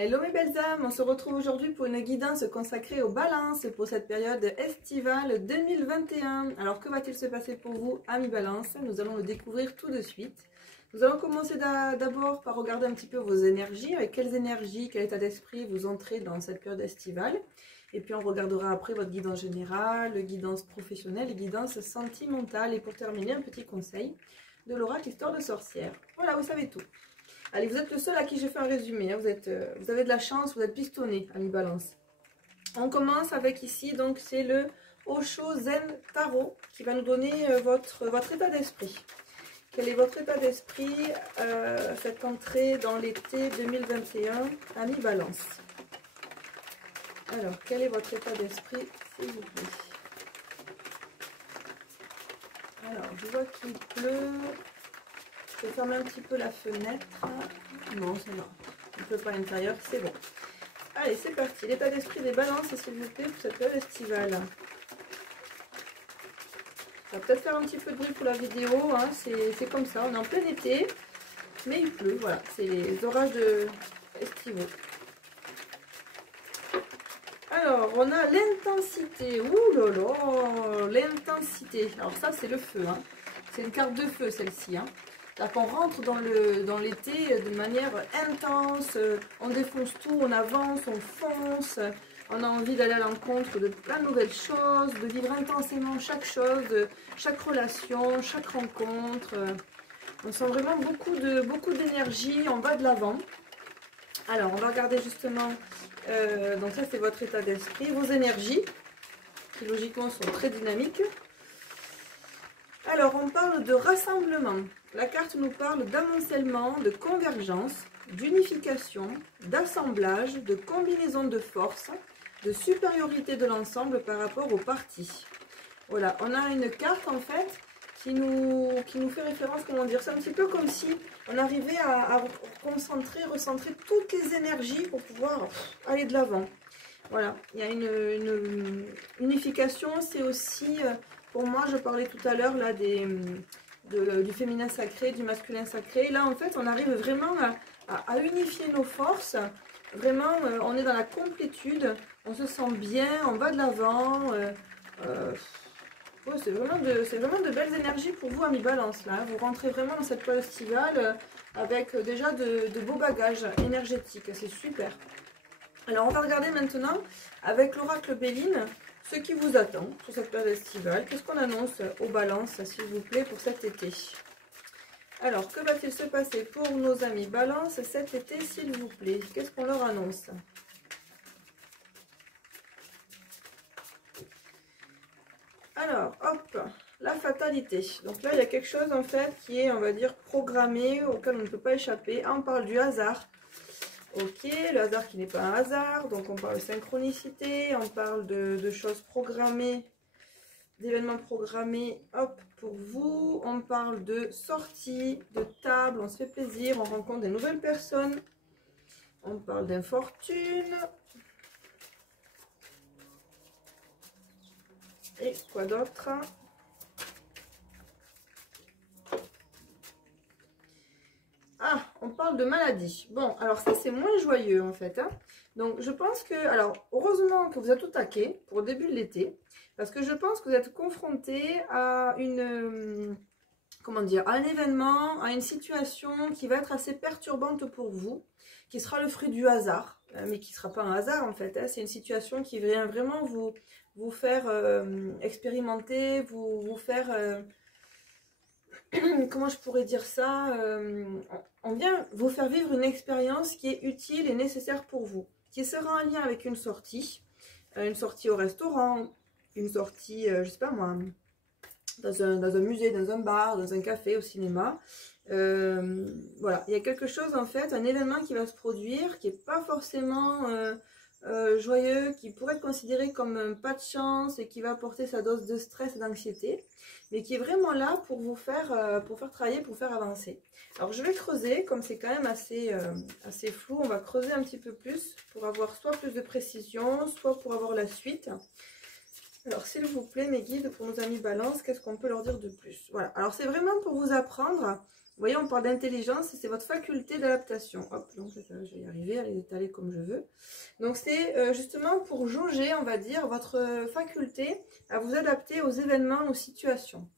Hello mes belles âmes, on se retrouve aujourd'hui pour une guidance consacrée aux balances pour cette période estivale 2021. Alors que va-t-il se passer pour vous, amis balance? Nous allons le découvrir tout de suite. Nous allons commencer d'abord par regarder un petit peu vos énergies, avec quelles énergies, quel état d'esprit vous entrez dans cette période estivale. Et puis on regardera après votre guidance générale, guidance professionnelle et guidance sentimentale. Et pour terminer, un petit conseil de l'oracle Histoire de sorcière. Voilà, vous savez tout. Allez, vous êtes le seul à qui j'ai fait un résumé. Hein. Vous avez de la chance, vous êtes pistonné, amis balance. On commence avec ici, donc c'est le Osho Zen Tarot qui va nous donner votre état d'esprit. Quel est votre état d'esprit cette entrée dans l'été 2021, amis balance? Alors, quel est votre état d'esprit, s'il vous plaît? Alors, je vois qu'il pleut. Je vais fermer un petit peu la fenêtre. Non, ça va. On ne peut pas à l'intérieur, c'est bon. Allez, c'est parti. L'état d'esprit des balances, s'il vous plaît, pour cette période estivale. Ça va peut-être faire un petit peu de bruit pour la vidéo. Hein. C'est comme ça. On est en plein été, mais il pleut. Voilà, c'est les orages estivaux. Alors, on a l'intensité. Ouh là là, l'intensité. Alors ça, c'est le feu. Hein. C'est une carte de feu, celle-ci. Hein. On rentre dans l'été de manière intense, on défonce tout, on avance, on fonce, on a envie d'aller à l'encontre de plein de nouvelles choses, de vivre intensément chaque chose, chaque relation, chaque rencontre. On sent vraiment beaucoup d'énergie, on va de l'avant. Alors, on va regarder justement, donc ça c'est votre état d'esprit, vos énergies, qui logiquement sont très dynamiques. Alors, on parle de rassemblement. La carte nous parle d'amoncellement, de convergence, d'unification, d'assemblage, de combinaison de forces, de supériorité de l'ensemble par rapport aux parties. Voilà, on a une carte en fait qui nous fait référence, comment dire, c'est un petit peu comme si on arrivait à concentrer, recentrer toutes les énergies pour pouvoir aller de l'avant. Voilà, il y a une unification, c'est aussi... Pour moi, je parlais tout à l'heure là du féminin sacré, du masculin sacré. Là, en fait, on arrive vraiment à unifier nos forces. Vraiment, on est dans la complétude. On se sent bien, on va de l'avant. Ouais, c'est vraiment de belles énergies pour vous, amis balance. Là. Vous rentrez vraiment dans cette période estivale avec déjà de beaux bagages énergétiques. C'est super. Alors, on va regarder maintenant avec l'oracle Béline ce qui vous attend sur cette période estivale. Qu'est-ce qu'on annonce aux balances, s'il vous plaît, pour cet été? Alors, que va-t-il se passer pour nos amis balance cet été, s'il vous plaît? Qu'est-ce qu'on leur annonce? Alors, hop, la fatalité. Donc là, il y a quelque chose, en fait, qui est, on va dire, programmé, auquel on ne peut pas échapper. Ah, on parle du hasard. Ok, le hasard qui n'est pas un hasard, donc on parle de synchronicité, on parle de choses programmées, d'événements programmés, hop, pour vous. On parle de sortie, de table, on se fait plaisir, on rencontre des nouvelles personnes. On parle d'infortune. Et quoi d'autre ? Ah, on parle de maladie. Bon, alors ça c'est moins joyeux en fait. Hein. Donc je pense que, alors heureusement que vous êtes au taquet pour le début de l'été. Parce que je pense que vous êtes confronté à comment dire, à un événement, à une situation qui va être assez perturbante pour vous. Qui sera le fruit du hasard. Mais qui ne sera pas un hasard en fait. Hein. C'est une situation qui vient vraiment vous faire expérimenter, vous faire... comment je pourrais dire ça, on vient vous faire vivre une expérience qui est utile et nécessaire pour vous, qui sera en lien avec une sortie au restaurant, une sortie, je sais pas moi, dans un musée, dans un bar, dans un café, au cinéma. Voilà, il y a quelque chose en fait, un événement qui va se produire, qui n'est pas forcément joyeux, qui pourrait être considéré comme un pas de chance et qui va apporter sa dose de stress et d'anxiété, mais qui est vraiment là pour vous faire travailler, pour vous faire avancer. Alors je vais creuser, comme c'est quand même assez flou, on va creuser un petit peu plus pour avoir soit plus de précision, soit pour avoir la suite. Alors s'il vous plaît mes guides, pour nos amis balance, qu'est-ce qu'on peut leur dire de plus? Voilà, alors c'est vraiment pour vous apprendre Vous voyez, on parle d'intelligence, c'est votre faculté d'adaptation. Hop, donc je vais y arriver à les étaler comme je veux. Donc c'est justement pour jauger, on va dire, votre faculté à vous adapter aux événements, aux situations.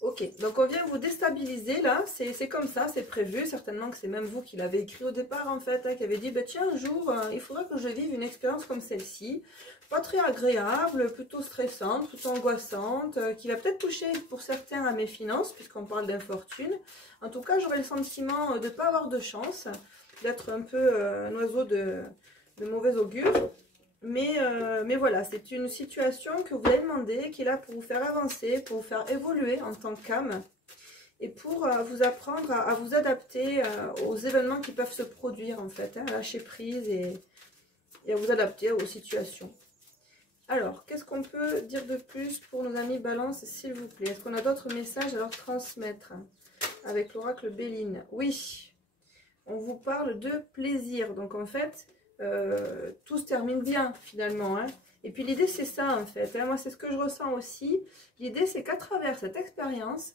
Ok, donc on vient vous déstabiliser là, c'est comme ça, c'est prévu, certainement que c'est même vous qui l'avez écrit au départ en fait, hein, qui avez dit, bah, tiens, un jour, il faudrait que je vive une expérience comme celle-ci, pas très agréable, plutôt stressante, plutôt angoissante, qui va peut-être toucher pour certains à mes finances, puisqu'on parle d'infortune. En tout cas, j'aurais le sentiment de ne pas avoir de chance, d'être un peu un oiseau de mauvais augure. Mais voilà, c'est une situation que vous avez demandé, qui est là pour vous faire avancer, pour vous faire évoluer en tant qu'âme et pour vous apprendre à vous adapter aux événements qui peuvent se produire en fait, hein, à lâcher prise et à vous adapter aux situations. Alors, qu'est-ce qu'on peut dire de plus pour nos amis Balance, s'il vous plaît? Est-ce qu'on a d'autres messages à leur transmettre avec l'oracle Béline? Oui, on vous parle de plaisir, donc en fait... tout se termine bien finalement, hein. Et puis l'idée c'est ça en fait, hein. Moi c'est ce que je ressens aussi. L'idée c'est qu'à travers cette expérience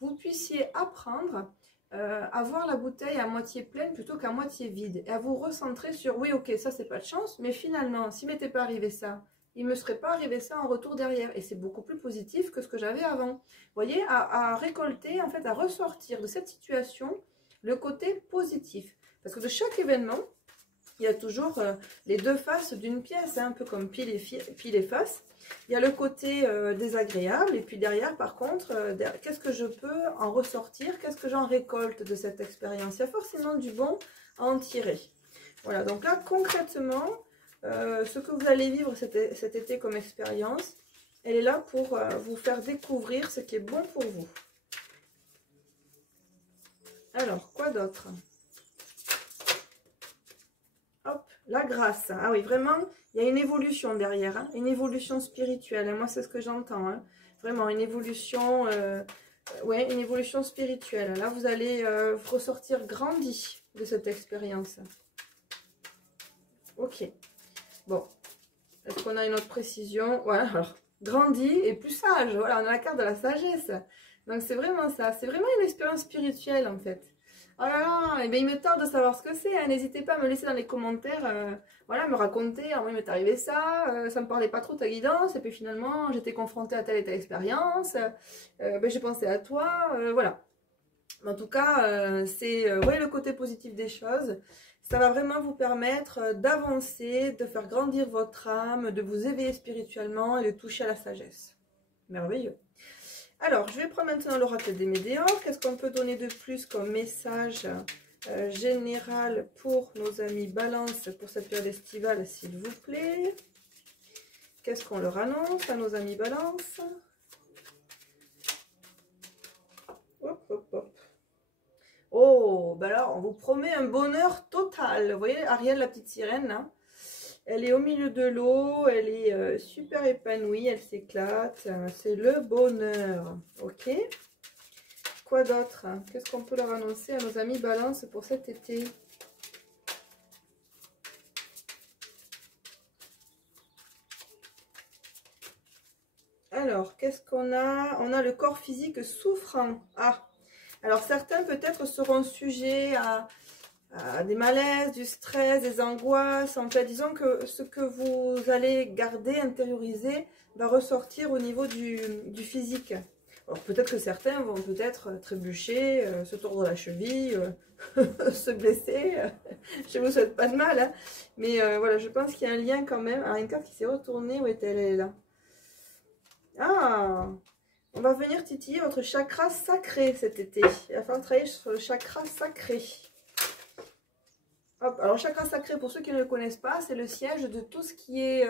vous puissiez apprendre à voir la bouteille à moitié pleine plutôt qu'à moitié vide, et à vous recentrer sur oui, ok, ça c'est pas de chance, mais finalement s'il m'était pas arrivé ça, il me serait pas arrivé ça en retour derrière, et c'est beaucoup plus positif que ce que j'avais avant. Vous voyez, à récolter, en fait, à ressortir de cette situation le côté positif, parce que de chaque événement il y a toujours les deux faces d'une pièce, hein, un peu comme pile et face. Il y a le côté désagréable, et puis derrière, par contre, qu'est-ce que je peux en ressortir? Qu'est-ce que j'en récolte de cette expérience? Il y a forcément du bon à en tirer. Voilà, donc là, concrètement, ce que vous allez vivre cet été comme expérience, elle est là pour vous faire découvrir ce qui est bon pour vous. Alors, quoi d'autre ? Hop, la grâce. Ah oui, vraiment, il y a une évolution derrière, hein, une évolution spirituelle. Hein, moi, c'est ce que j'entends. Hein, vraiment, une évolution, ouais, une évolution spirituelle. Là, vous allez ressortir grandi de cette expérience. Ok. Bon. Est-ce qu'on a une autre précision? Voilà, alors, grandi et plus sage. Voilà, on a la carte de la sagesse. Donc, c'est vraiment ça. C'est vraiment une expérience spirituelle, en fait. Oh là là, eh bien, il me tarde de savoir ce que c'est. Hein. N'hésitez pas à me laisser dans les commentaires, voilà, me raconter. Ah, moi, il m'est arrivé ça, ça me parlait pas trop ta guidance, et puis finalement, j'étais confrontée à telle et telle expérience. Ben, j'ai pensé à toi, voilà. En tout cas, c'est ouais, le côté positif des choses. Ça va vraiment vous permettre d'avancer, de faire grandir votre âme, de vous éveiller spirituellement et de toucher à la sagesse. Merveilleux. Alors, je vais prendre maintenant l'oracle des météores. Qu'est-ce qu'on peut donner de plus comme message général pour nos amis Balance pour cette période estivale, s'il vous plaît? Qu'est-ce qu'on leur annonce à nos amis Balance? Hop, hop, hop. Oh, ben alors, on vous promet un bonheur total. Vous voyez, Ariel, la petite sirène, là, elle est au milieu de l'eau, elle est super épanouie, elle s'éclate. C'est le bonheur. Ok. Quoi d'autre? Qu'est-ce qu'on peut leur annoncer à nos amis Balance pour cet été? Alors, qu'est-ce qu'on a? On a le corps physique souffrant. Ah, alors certains peut-être seront sujets à des malaises, du stress, des angoisses. En fait, disons que ce que vous allez garder, intérioriser, va ressortir au niveau du physique. Alors peut-être que certains vont peut-être trébucher, se tordre la cheville, se blesser. Je ne vous souhaite pas de mal, hein. Mais voilà, je pense qu'il y a un lien quand même. Alors une carte qui s'est retournée, où est-elle? Elle est là. Ah, on va venir titiller votre chakra sacré cet été. Il va falloir travailler sur le chakra sacré. Hop, alors chakra sacré, pour ceux qui ne le connaissent pas, c'est le siège de tout ce qui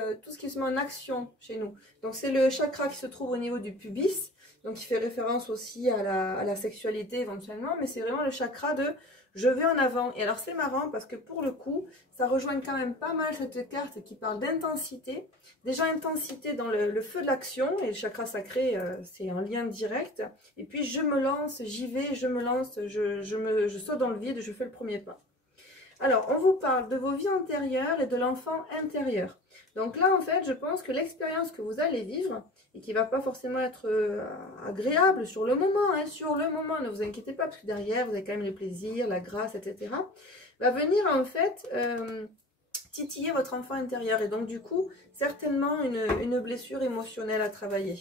se met en action chez nous. Donc c'est le chakra qui se trouve au niveau du pubis, donc il fait référence aussi à la sexualité éventuellement, mais c'est vraiment le chakra de je vais en avant. Et alors c'est marrant parce que pour le coup, ça rejoint quand même pas mal cette carte qui parle d'intensité. Déjà intensité dans le feu de l'action, et le chakra sacré c'est en lien direct. Et puis je me lance, j'y vais, je me lance, je saute dans le vide, je fais le premier pas. Alors, on vous parle de vos vies antérieures et de l'enfant intérieur. Donc là, en fait, je pense que l'expérience que vous allez vivre, et qui va pas forcément être agréable sur le moment, hein, sur le moment, ne vous inquiétez pas, parce que derrière, vous avez quand même les plaisirs, la grâce, etc. Va venir en fait titiller votre enfant intérieur, et donc du coup, certainement une blessure émotionnelle à travailler.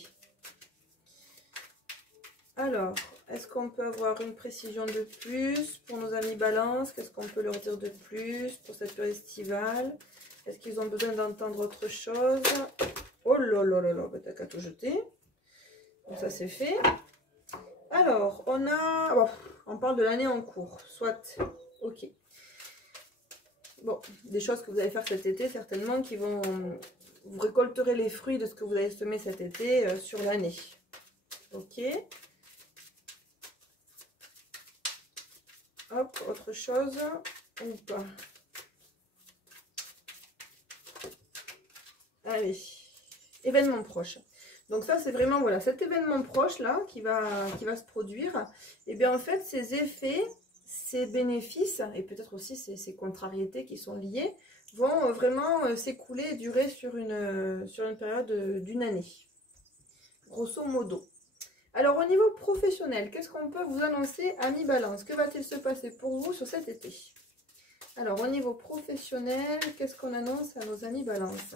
Alors, est-ce qu'on peut avoir une précision de plus pour nos amis Balance? Qu'est-ce qu'on peut leur dire de plus pour cette période estivale? Est-ce qu'ils ont besoin d'entendre autre chose? Oh là là là là, bah, t'as qu'à tout jeter. Comme ça, c'est fait. Alors, on parle de l'année en cours. Soit, ok. Bon, des choses que vous allez faire cet été, certainement, qui vont... Vous récolterez les fruits de ce que vous avez semé cet été sur l'année. Ok. Hop, autre chose ou pas? Allez, événement proche. Donc ça, c'est vraiment, voilà, cet événement proche là qui va se produire. Et bien en fait, ces effets, ces bénéfices et peut-être aussi ces contrariétés qui sont liées vont vraiment s'écouler et durer sur une période d'une année, grosso modo. Alors au niveau professionnel, qu'est-ce qu'on peut vous annoncer, amis Balance? Que va-t-il se passer pour vous sur cet été? Alors au niveau professionnel, qu'est-ce qu'on annonce à nos amis Balance?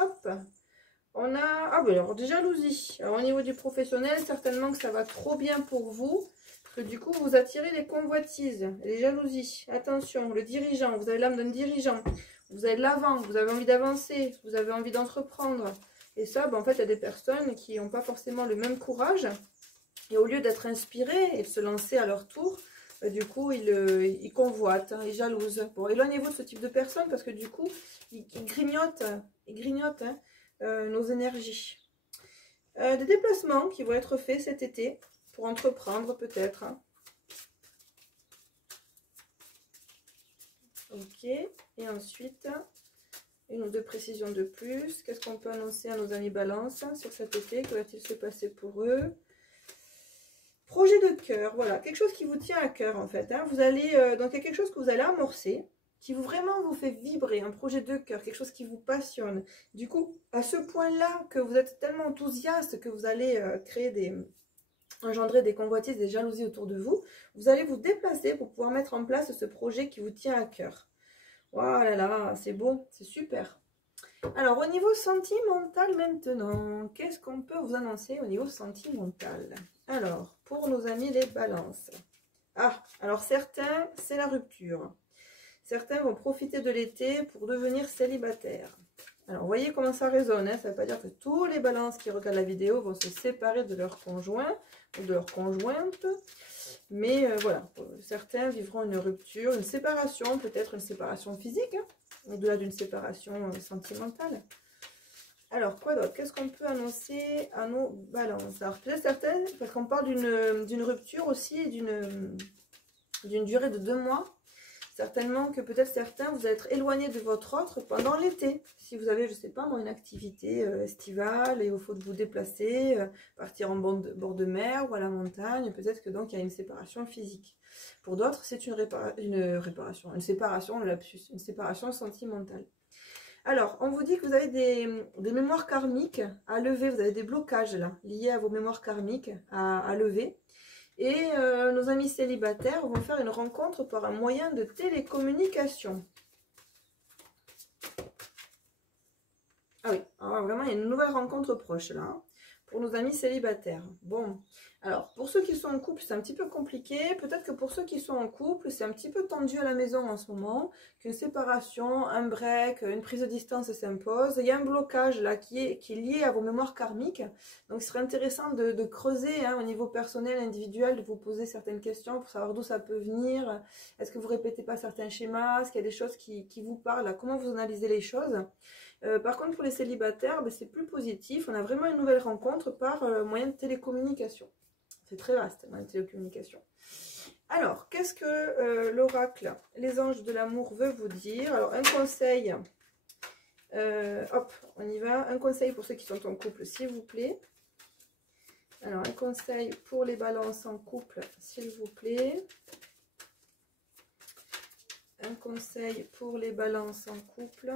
Hop, on a... Ah ben alors, des jalousies. Alors au niveau du professionnel, certainement que ça va trop bien pour vous. Parce que du coup, vous attirez les convoitises, les jalousies. Attention, le dirigeant, vous avez l'âme d'un dirigeant. Vous avez de l'avant, vous avez envie d'avancer, vous avez envie d'entreprendre. Et ça, ben, en fait, il y a des personnes qui n'ont pas forcément le même courage. Et au lieu d'être inspirés et de se lancer à leur tour, du coup, ils convoitent, hein, ils jalousent. Bon, éloignez-vous de ce type de personnes parce que du coup, ils grignotent hein, nos énergies. Des déplacements qui vont être faits cet été pour entreprendre peut-être. Hein. Ok, et ensuite, une ou deux précisions de plus. Qu'est-ce qu'on peut annoncer à nos amis Balance sur cet été? Que va-t-il se passer pour eux? Projet de cœur, voilà, quelque chose qui vous tient à cœur en fait. Hein. Vous allez, donc il y a quelque chose que vous allez amorcer, qui vraiment vous fait vibrer, un projet de cœur, quelque chose qui vous passionne. Du coup, à ce point-là que vous êtes tellement enthousiaste que vous allez engendrer des convoitises, des jalousies autour de vous, vous allez vous déplacer pour pouvoir mettre en place ce projet qui vous tient à cœur. Voilà, là, c'est beau, c'est super. Alors, au niveau sentimental maintenant, qu'est-ce qu'on peut vous annoncer au niveau sentimental? Alors, pour nos amis les balances. Ah, alors certains, c'est la rupture. Certains vont profiter de l'été pour devenir célibataires. Alors, vous voyez comment ça résonne, hein? Ça ne veut pas dire que tous les balances qui regardent la vidéo vont se séparer de leur conjoint ou de leur conjointe. Mais voilà, certains vivront une rupture, une séparation, peut-être une séparation physique, hein, au-delà d'une séparation sentimentale. Alors, quoi d'autre? Qu'est-ce qu'on peut annoncer à nos balances? Alors, peut-être certaines, parce qu'on parle d'une rupture aussi, d'une durée de 2 mois. Certainement que peut-être certains, vous allez être éloignés de votre autre pendant l'été. Si vous avez, je ne sais pas, une activité estivale et il faut vous déplacer, partir en bord de mer ou à la montagne, peut-être que donc il y a une séparation physique. Pour d'autres, c'est une séparation sentimentale. Alors, on vous dit que vous avez des mémoires karmiques à lever, vous avez des blocages là, liés à vos mémoires karmiques à lever. Et nos amis célibataires vont faire une rencontre par un moyen de télécommunication. Ah oui, alors vraiment, il y a une nouvelle rencontre proche là, hein, pour nos amis célibataires. Bon, alors pour ceux qui sont en couple, c'est un petit peu compliqué. Peut-être que pour ceux qui sont en couple, c'est un petit peu tendu à la maison en ce moment. Qu'une séparation, un break, une prise de distance s'impose. Il y a un blocage là qui est lié à vos mémoires karmiques. Donc, il serait intéressant de creuser hein, au niveau personnel, individuel, de vous poser certaines questions pour savoir d'où ça peut venir. Est-ce que vous répétez pas certains schémas? Est-ce qu'il y a des choses qui vous parlent? Comment vous analysez les choses? Par contre, pour les célibataires, ben, c'est plus positif. On a vraiment une nouvelle rencontre par moyen de télécommunication. C'est très vaste, moyen de télécommunication. Alors, qu'est-ce que l'oracle, les anges de l'amour, veut vous dire? Alors, un conseil, hop, on y va. Un conseil pour ceux qui sont en couple, s'il vous plaît. Alors, un conseil pour les balances en couple, s'il vous plaît. Un conseil pour les balances en couple.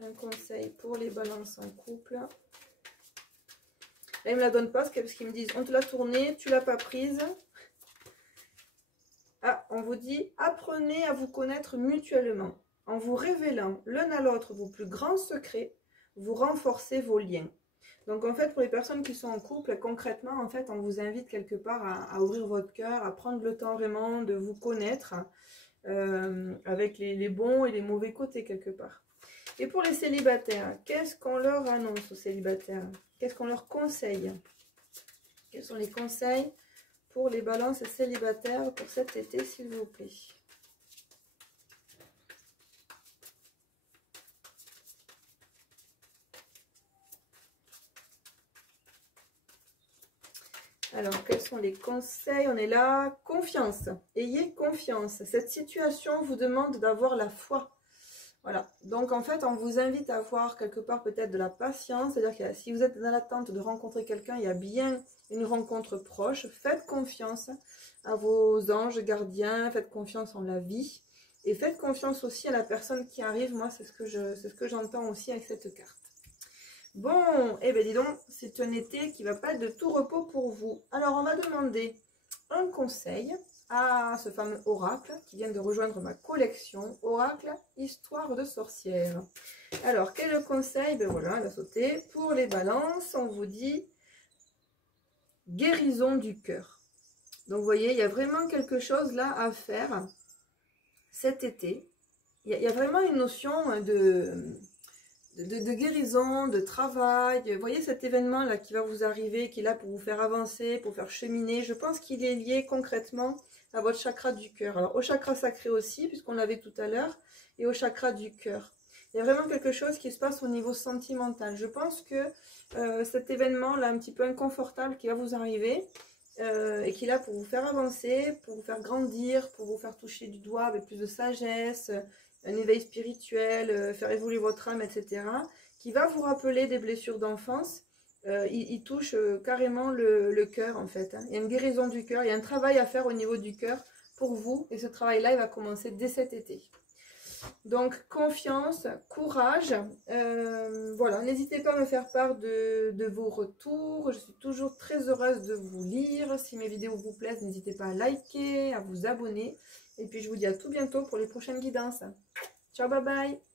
Un conseil pour les balances en couple. Là, il ne me la donne pas parce qu'ils me disent, on te l'a tournée, tu l'as pas prise. Ah, on vous dit, apprenez à vous connaître mutuellement. En vous révélant l'un à l'autre vos plus grands secrets, vous renforcez vos liens. Donc en fait, pour les personnes qui sont en couple, concrètement, en fait, on vous invite quelque part à ouvrir votre cœur, à prendre le temps vraiment de vous connaître avec les bons et les mauvais côtés quelque part. Et pour les célibataires, qu'est-ce qu'on leur annonce aux célibataires? Qu'est-ce qu'on leur conseille? Quels sont les conseils pour les balances célibataires pour cet été, s'il vous plaît? Alors, quels sont les conseils? On est là. Confiance. Ayez confiance. Cette situation vous demande d'avoir la foi. Voilà. Donc, en fait, on vous invite à avoir quelque part peut-être de la patience. C'est-à-dire que si vous êtes dans l'attente de rencontrer quelqu'un, il y a bien une rencontre proche. Faites confiance à vos anges gardiens. Faites confiance en la vie. Et faites confiance aussi à la personne qui arrive. Moi, c'est ce que j'entends aussi avec cette carte. Bon, eh bien dis donc, c'est un été qui va pas être de tout repos pour vous. Alors, on va demander un conseil à ce fameux oracle qui vient de rejoindre ma collection. Oracle, histoire de sorcière. Alors, quel est le conseil? Ben voilà, elle a sauté. Pour les balances, on vous dit guérison du cœur. Donc, vous voyez, il y a vraiment quelque chose là à faire cet été. Il y a vraiment une notion de guérison, de travail. Vous voyez cet événement là qui va vous arriver, qui est là pour vous faire avancer, pour faire cheminer. Je pense qu'il est lié concrètement à votre chakra du cœur. Alors au chakra sacré aussi, puisqu'on l'avait tout à l'heure, et au chakra du cœur. Il y a vraiment quelque chose qui se passe au niveau sentimental. Je pense que cet événement là un petit peu inconfortable qui va vous arriver, et qui est là pour vous faire avancer, pour vous faire grandir, pour vous faire toucher du doigt avec plus de sagesse, un éveil spirituel, faire évoluer votre âme, etc., qui va vous rappeler des blessures d'enfance. Il touche carrément le cœur, en fait. Hein. Il y a une guérison du cœur, il y a un travail à faire au niveau du cœur pour vous, et ce travail-là, il va commencer dès cet été. Donc, confiance, courage. Voilà, n'hésitez pas à me faire part de vos retours. Je suis toujours très heureuse de vous lire. Si mes vidéos vous plaisent, n'hésitez pas à liker, à vous abonner. Et puis, je vous dis à tout bientôt pour les prochaines guidances. Ciao, bye bye!